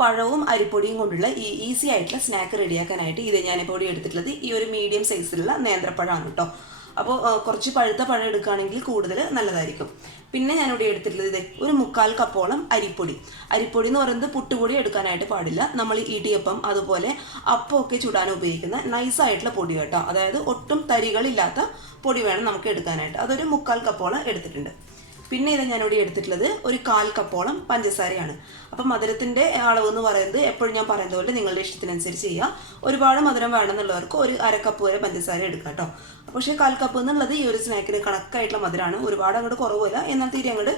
പഴവും അരിപ്പൊടിയും കൊണ്ടുള്ള ഈ ഈസി ആയിട്ടുള്ള സ്നാക്ക് റെഡിയാക്കാനായിട്ട് ഇത് ഞാനിപ്പോൾ ഇവിടെ എടുത്തിട്ടുള്ളത് ഈ ഒരു മീഡിയം സൈസിലുള്ള നേന്ത്രപ്പഴമാണ് കേട്ടോ. അപ്പോൾ കുറച്ച് പഴുത്ത പഴം എടുക്കുകയാണെങ്കിൽ കൂടുതൽ നല്ലതായിരിക്കും. പിന്നെ ഞാനിവിടെ എടുത്തിട്ടുള്ളത് ഇത് ഒരു 1/4 കപ്പോളം അരിപ്പൊടി. അരിപ്പൊടി എന്ന് പറയുന്നത് പുട്ടുപൊടി എടുക്കാനായിട്ട് പാടില്ല. നമ്മൾ ഇടിയപ്പം അതുപോലെ അപ്പമൊക്കെ ചുടാൻ ഉപയോഗിക്കുന്ന നൈസായിട്ടുള്ള പൊടി കേട്ടോ. അതായത് ഒട്ടും തരികളില്ലാത്ത പൊടി വേണം നമുക്ക് എടുക്കാനായിട്ട്. അതൊരു 1/4 കപ്പോളം എടുത്തിട്ടുണ്ട്. പിന്നെ ഇത് ഞാനിവിടെ എടുത്തിട്ടുള്ളത് ഒരു 1/4 കപ്പോളം പഞ്ചസാരയാണ്. അപ്പം മധുരത്തിൻ്റെ അളവ് എന്ന് പറയുന്നത് എപ്പോഴും ഞാൻ പറയുന്നത് പോലെ നിങ്ങളുടെ ഇഷ്ടത്തിനനുസരിച്ച് ചെയ്യുക. ഒരുപാട് മധുരം വേണമെന്നുള്ളവർക്ക് ഒരു 1/2 കപ്പ് വരെ പഞ്ചസാര എടുക്കാം കേട്ടോ. പക്ഷേ 1/4 കപ്പ് എന്നുള്ളത് ഈ ഒരു സ്നാക്കിന് കണക്കായിട്ടുള്ള മധുരമാണ്. ഒരുപാട് അങ്ങോട്ട് കുറവുമല്ല, എന്നാൽ തീരെ അങ്ങോട്ട്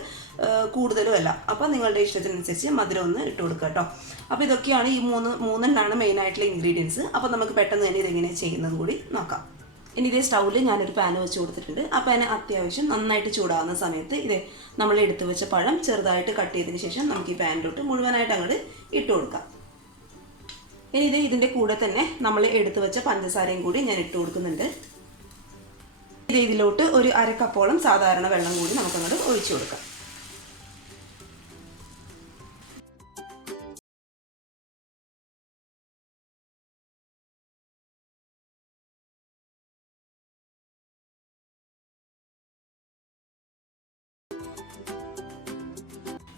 കൂടുതലും അല്ല. അപ്പം നിങ്ങളുടെ ഇഷ്ടത്തിനനുസരിച്ച് മധുരം ഒന്ന് ഇട്ട് കൊടുക്കുക കേട്ടോ. അപ്പോൾ ഇതൊക്കെയാണ് ഈ മൂന്നെണ്ണമാണ് മെയിനായിട്ടുള്ള ഇൻഗ്രീഡിയൻസ്. അപ്പോൾ നമുക്ക് പെട്ടെന്ന് തന്നെ ഇതെങ്ങനെ ചെയ്യുന്നതും കൂടി നോക്കാം. ഇനി ഇതേ സ്റ്റൗവിൽ ഞാനൊരു പാൻ വെച്ച് കൊടുത്തിട്ടുണ്ട്. ആ പാൻ അത്യാവശ്യം നന്നായിട്ട് ചൂടാകുന്ന സമയത്ത് ഇത് നമ്മൾ എടുത്തു വെച്ച പഴം ചെറുതായിട്ട് കട്ട് ചെയ്തതിന് ശേഷം നമുക്ക് ഈ പാനിലോട്ട് മുഴുവനായിട്ട് അങ്ങോട്ട് ഇട്ട് കൊടുക്കാം. ഇനി ഇതിൻ്റെ കൂടെ തന്നെ നമ്മൾ എടുത്തു വെച്ച പഞ്ചസാരയും കൂടി ഞാൻ ഇട്ട് കൊടുക്കുന്നുണ്ട്. ഇതിലോട്ട് ഒരു 1/2 കപ്പോളം സാധാരണ വെള്ളം കൂടി നമുക്കങ്ങോട്ട് ഒഴിച്ചു കൊടുക്കാം.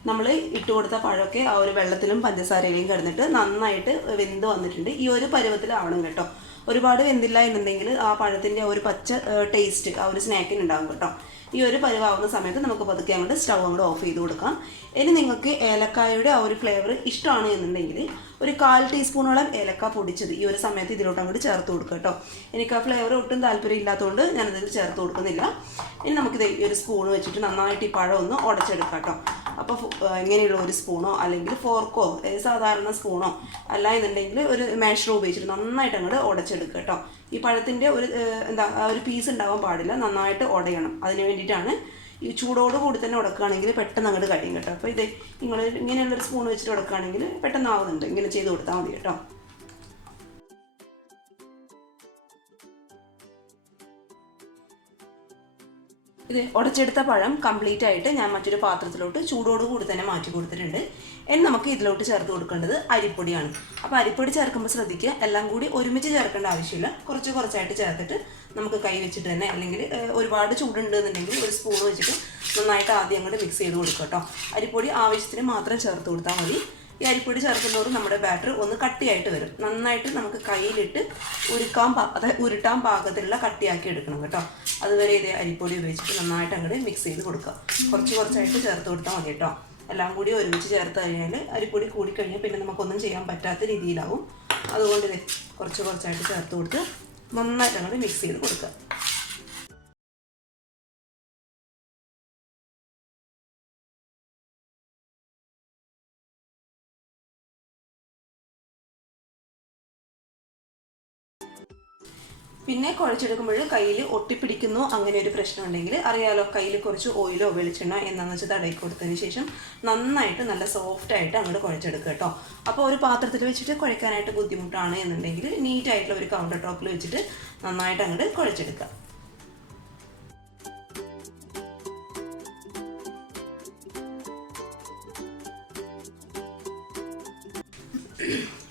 നമ്മൾ ഇട്ട് കൊടുത്ത പഴമൊക്കെ ആ ഒരു വെള്ളത്തിലും പഞ്ചസാരയിലും കിടന്നിട്ട് നന്നായിട്ട് വെന്ത് വന്നിട്ടുണ്ട്. ഈ ഒരു പരുവത്തിലാവണം കേട്ടോ. ഒരുപാട് വെന്തില്ല എന്നുണ്ടെങ്കിൽ ആ പഴത്തിൻ്റെ ഒരു പച്ച ടേസ്റ്റ് ആ ഒരു സ്നാക്കിന് ഉണ്ടാകും കേട്ടോ. ഈ ഒരു പരുവാകുന്ന സമയത്ത് നമുക്ക് പതുക്കെ അങ്ങോട്ട് സ്റ്റൗ അങ്ങോട്ട് ഓഫ് ചെയ്ത് കൊടുക്കാം. ഇനി നിങ്ങൾക്ക് ഏലക്കായയുടെ ആ ഒരു ഫ്ലേവർ ഇഷ്ടമാണ് എന്നുണ്ടെങ്കിൽ ഒരു 1/4 ടീസ്പൂണോളം ഏലക്ക പൊടിച്ചത് ഈ ഒരു സമയത്ത് ഇതിലോട്ട് അങ്ങോട്ട് ചേർത്ത് കൊടുക്കുക കേട്ടോ. എനിക്ക് ആ ഫ്ലേവർ ഒട്ടും താല്പര്യം ഇല്ലാത്തതുകൊണ്ട് ഞാനതിൽ ചേർത്ത് കൊടുക്കുന്നില്ല. ഇനി നമുക്കിത് ഈ ഒരു സ്പൂൺ വെച്ചിട്ട് നന്നായിട്ട് ഈ പഴം ഒന്ന് ഉടച്ചെടുക്കാം കേട്ടോ. അപ്പോൾ ഇങ്ങനെയുള്ള ഒരു സ്പൂണോ അല്ലെങ്കിൽ ഫോർക്കോ സാധാരണ സ്പൂണോ അല്ല എന്നുണ്ടെങ്കിൽ ഒരു മാഷറോ ഉപയോഗിച്ചിട്ട് നന്നായിട്ട് അങ്ങോട്ട് ഉടച്ചെടുക്കുക കേട്ടോ. ഈ പഴത്തിൻ്റെ ഒരു ഒരു പീസ് ഉണ്ടാവാൻ പാടില്ല, നന്നായിട്ട് ഉടയണം. അതിന് വേണ്ടിയിട്ടാണ് ഈ ചൂടോട് കൂടി തന്നെ ഉടക്കുകയാണെങ്കിൽ പെട്ടെന്ന് അങ്ങോട്ട് കഴിയും കേട്ടോ. അപ്പോൾ ഇത് നിങ്ങൾ ഇങ്ങനെയുള്ളൊരു സ്പൂൺ വെച്ചിട്ട് ഉടക്കുകയാണെങ്കിൽ പെട്ടെന്ന് ആവുന്നുണ്ട്. ഇങ്ങനെ ചെയ്ത് കൊടുത്താൽ മതി കേട്ടോ. ഇത് ഉടച്ചെടുത്ത പഴം കംപ്ലീറ്റ് ആയിട്ട് ഞാൻ മറ്റൊരു പാത്രത്തിലോട്ട് ചൂടോട് കൂടി തന്നെ മാറ്റി കൊടുത്തിട്ടുണ്ട്. ഇനി നമുക്ക് ഇതിലോട്ട് ചേർത്ത് കൊടുക്കേണ്ടത് അരിപ്പൊടിയാണ്. അപ്പോൾ അരിപ്പൊടി ചേർക്കുമ്പോൾ ശ്രദ്ധിക്കുക, എല്ലാം കൂടി ഒരുമിച്ച് ചേർക്കേണ്ട ആവശ്യമില്ല. കുറച്ചായിട്ട് ചേർത്തിട്ട് നമുക്ക് കൈ വെച്ചിട്ട് തന്നെ, അല്ലെങ്കിൽ ഒരുപാട് ചൂടുണ്ട് എന്നുണ്ടെങ്കിൽ ഒരു സ്പൂൺ വെച്ചിട്ട് നന്നായിട്ട് ആദ്യം അങ്ങോട്ട് മിക്സ് ചെയ്ത് കൊടുക്കുക കേട്ടോ. അരിപ്പൊടി ആവശ്യത്തിന് മാത്രം ചേർത്ത് കൊടുത്താൽ മതി. ഈ അരിപ്പൊടി ചേർക്കുന്നതോറും നമ്മുടെ ബാറ്റർ ഒന്ന് കട്ടിയായിട്ട് വരും. നന്നായിട്ട് നമുക്ക് കയ്യിലിട്ട് ഉരുട്ടാൻ പാകത്തിലുള്ള കട്ടിയാക്കി എടുക്കണം കേട്ടോ. അതുവരെ ഇത് അരിപ്പൊടി ഉപയോഗിച്ചിട്ട് നന്നായിട്ട് അങ്ങോട്ട് മിക്സ് ചെയ്ത് കൊടുക്കുക. കുറച്ചായിട്ട് ചേർത്ത് കൊടുത്താൽ മതി കേട്ടോ. എല്ലാം കൂടി ഒരുമിച്ച് ചേർത്ത് കഴിഞ്ഞാൽ അരിപ്പൊടി കൂടിക്കഴിഞ്ഞാൽ പിന്നെ നമുക്കൊന്നും ചെയ്യാൻ പറ്റാത്ത രീതിയിലാവും. അതുകൊണ്ട് ഇത് കുറച്ചായിട്ട് ചേർത്ത് കൊടുത്ത് നന്നായിട്ട് അങ്ങോട്ട് മിക്സ് ചെയ്ത് കൊടുക്കുക. പിന്നെ കുഴച്ചെടുക്കുമ്പോൾ കയ്യിൽ ഒട്ടിപ്പിടിക്കുന്നു അങ്ങനെ ഒരു പ്രശ്നം ഉണ്ടെങ്കിൽ അറിയാലോ, കയ്യിൽ കുറച്ച് ഓയിലോ വെളിച്ചെണ്ണ എന്താണെന്ന് വെച്ചാൽ തടയി കൊടുത്തതിന് ശേഷം നന്നായിട്ട് നല്ല സോഫ്റ്റായിട്ട് അങ്ങോട്ട് കുഴച്ചെടുക്കുക കേട്ടോ. അപ്പോൾ ഒരു പാത്രത്തിൽ വെച്ചിട്ട് കുഴക്കാനായിട്ട് ബുദ്ധിമുട്ടാണ് എന്നുണ്ടെങ്കിൽ നീറ്റായിട്ടുള്ള ഒരു കൗണ്ടർ ടോപ്പിൽ വെച്ചിട്ട് നന്നായിട്ട് അങ്ങോട്ട് കുഴച്ചെടുക്കുക.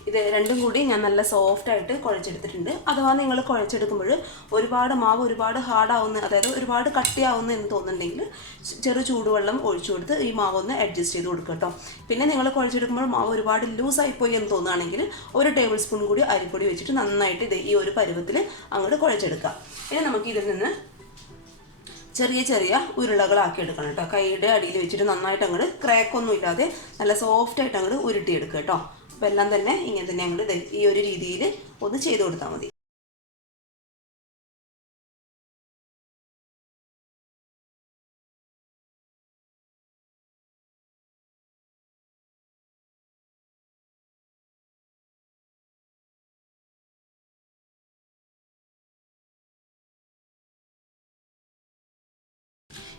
ഇത് രണ്ടും കൂടി ഞാൻ നല്ല സോഫ്റ്റായിട്ട് കുഴച്ചെടുത്തിട്ടുണ്ട്. അഥവാ നിങ്ങൾ കുഴച്ചെടുക്കുമ്പോൾ ഒരുപാട് ഹാർഡാവുന്ന, അതായത് ഒരുപാട് കട്ടിയാവുന്ന എന്ന് തോന്നുന്നുണ്ടെങ്കിൽ ചെറു ചൂടുവെള്ളം ഒഴിച്ചു കൊടുത്ത് ഈ മാവ് ഒന്ന് അഡ്ജസ്റ്റ് ചെയ്ത് കൊടുക്കുക കേട്ടോ. പിന്നെ നിങ്ങൾ കുഴച്ചെടുക്കുമ്പോൾ മാവ് ഒരുപാട് ലൂസായിപ്പോയി എന്ന് തോന്നുകയാണെങ്കിൽ ഒരു ടേബിൾ സ്പൂൺ കൂടി അരിപ്പൊടി വെച്ചിട്ട് നന്നായിട്ട് ഇത് ഈ ഒരു പരുവത്തിൽ അങ്ങോട്ട് കുഴച്ചെടുക്കുക. ഇനി നമുക്ക് ഇതിൽ നിന്ന് ചെറിയ ഉരുളകളാക്കി എടുക്കണം കേട്ടോ. കൈയുടെ അടിയിൽ വെച്ചിട്ട് നന്നായിട്ട് അങ്ങോട്ട് ക്രാക്കൊന്നും ഇല്ലാതെ നല്ല സോഫ്റ്റായിട്ട് അങ്ങോട്ട് ഉരുട്ടിയെടുക്കുക കേട്ടോ. അപ്പോൾ എല്ലാം തന്നെ ഇങ്ങനെ തന്നെ അങ്ങോട്ട് ഈ ഒരു രീതിയിൽ ഒന്ന് ചെയ്ത് കൊടുത്താൽ മതി.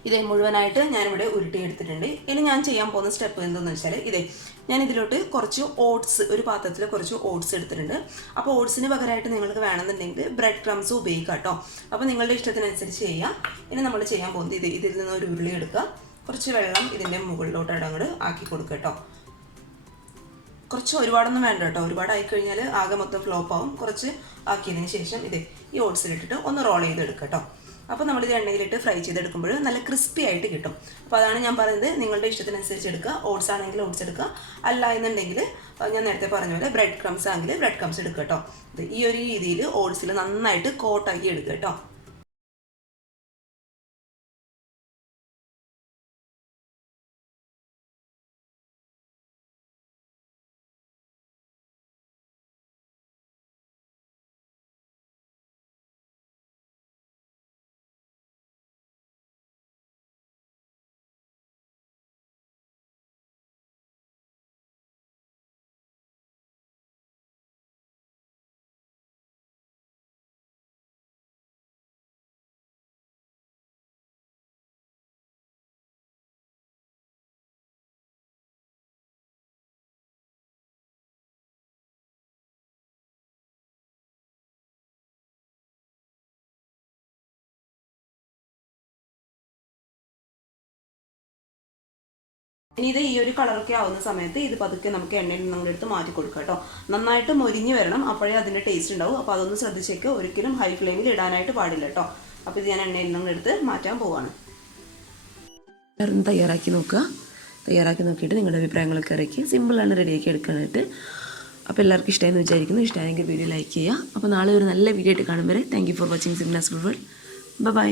ഇതേ മുഴുവനായിട്ട് ഞാനിവിടെ ഉരുട്ടിയെടുത്തിട്ടുണ്ട്. ഇനി ഞാൻ ചെയ്യാൻ പോകുന്ന സ്റ്റെപ്പ് എന്താണെന്ന് വെച്ചാൽ ഞാൻ ഇതിലോട്ട് കുറച്ച് ഓട്സ്, ഒരു പാത്രത്തിൽ കുറച്ച് ഓട്സ് എടുത്തിട്ടുണ്ട്. അപ്പോൾ ഓട്സിന് പകരമായിട്ട് നിങ്ങൾക്ക് വേണമെന്നുണ്ടെങ്കിൽ ബ്രെഡ് ക്രംസ് ഉപയോഗിക്കാം കേട്ടോ. അപ്പോൾ നിങ്ങളുടെ ഇഷ്ടത്തിനനുസരിച്ച് ചെയ്യാം. ഇനി നമ്മൾ ചെയ്യാൻ പോകുന്നത് ഇതിൽ നിന്ന് ഒരു ഉരുളി എടുക്കുക, കുറച്ച് വെള്ളം ഇതിൻ്റെ മുകളിലോട്ട് അങ്ങോട്ട് ആക്കി കൊടുക്കുക കേട്ടോ. കുറച്ച് ഒരുപാടൊന്നും വേണ്ട കേട്ടോ, ഒരുപാടായി കഴിഞ്ഞാൽ ആകെ മൊത്തം ഫ്ലോപ്പ് ആവും. കുറച്ച് ആക്കിയതിന് ശേഷം ഈ ഓട്സിലിട്ടിട്ട് ഒന്ന് റോൾ ചെയ്തെടുക്കുക കേട്ടോ. അപ്പോൾ നമ്മളിത് എണ്ണയിലിട്ട് ഫ്രൈ ചെയ്തെടുക്കുമ്പോൾ നല്ല ക്രിസ്പി ആയിട്ട് കിട്ടും. അപ്പോൾ അതാണ് ഞാൻ പറയുന്നത്, നിങ്ങളുടെ ഇഷ്ടത്തിനനുസരിച്ച് എടുക്കുക. ഓട്സ് ആണെങ്കിൽ ഓട്സ് എടുക്കുക, അല്ല എന്നുണ്ടെങ്കിൽ ഞാൻ നേരത്തെ പറഞ്ഞ പോലെ ബ്രെഡ് ക്രംസ് ആണെങ്കിൽ ബ്രെഡ് ക്രംസ് എടുക്കുക കേട്ടോ. ഈ ഒരു രീതിയിൽ ഓട്സിൽ നന്നായിട്ട് കോട്ടാക്കി എടുക്കുക കേട്ടോ. ഇനി ഇത് ഈ ഒരു കളറൊക്കെ ആവുന്ന സമയത്ത് ഇത് പതുക്കെ നമുക്ക് എണ്ണയിൽ നിന്ന് എടുത്ത് മാറ്റി കൊടുക്കുക കേട്ടോ. നന്നായിട്ട് മൊരിഞ്ഞ് വരണം, അപ്പോഴേ അതിൻ്റെ ടേസ്റ്റ് ഉണ്ടാവും. അപ്പോൾ അതൊന്ന് ശ്രദ്ധിച്ചേക്ക്, ഒരിക്കലും ഹൈ ഫ്ലെയിമിൽ ഇടാനായിട്ട് പാടില്ല കേട്ടോ. അപ്പോൾ ഇത് ഞാൻ എണ്ണയിൽ നിന്ന് എടുത്ത് മാറ്റാൻ പോവാണ്. തയ്യാറാക്കി നോക്കിയിട്ട് നിങ്ങളുടെ അഭിപ്രായങ്ങളൊക്കെ അറിയിക്കുക. സിമ്പിളാണ് റെഡിയാക്കി എടുക്കാനായിട്ട്. അപ്പോൾ എല്ലാവർക്കും ഇഷ്ടമായെന്ന് വിചാരിക്കുന്നു. ഇഷ്ടമായെങ്കിൽ വീഡിയോ ലൈക്ക് ചെയ്യുക. അപ്പോൾ നാളെ ഒരു നല്ല വീഡിയോ ആയിട്ട് കാണും വരെ thank you for watching Signa's world. By.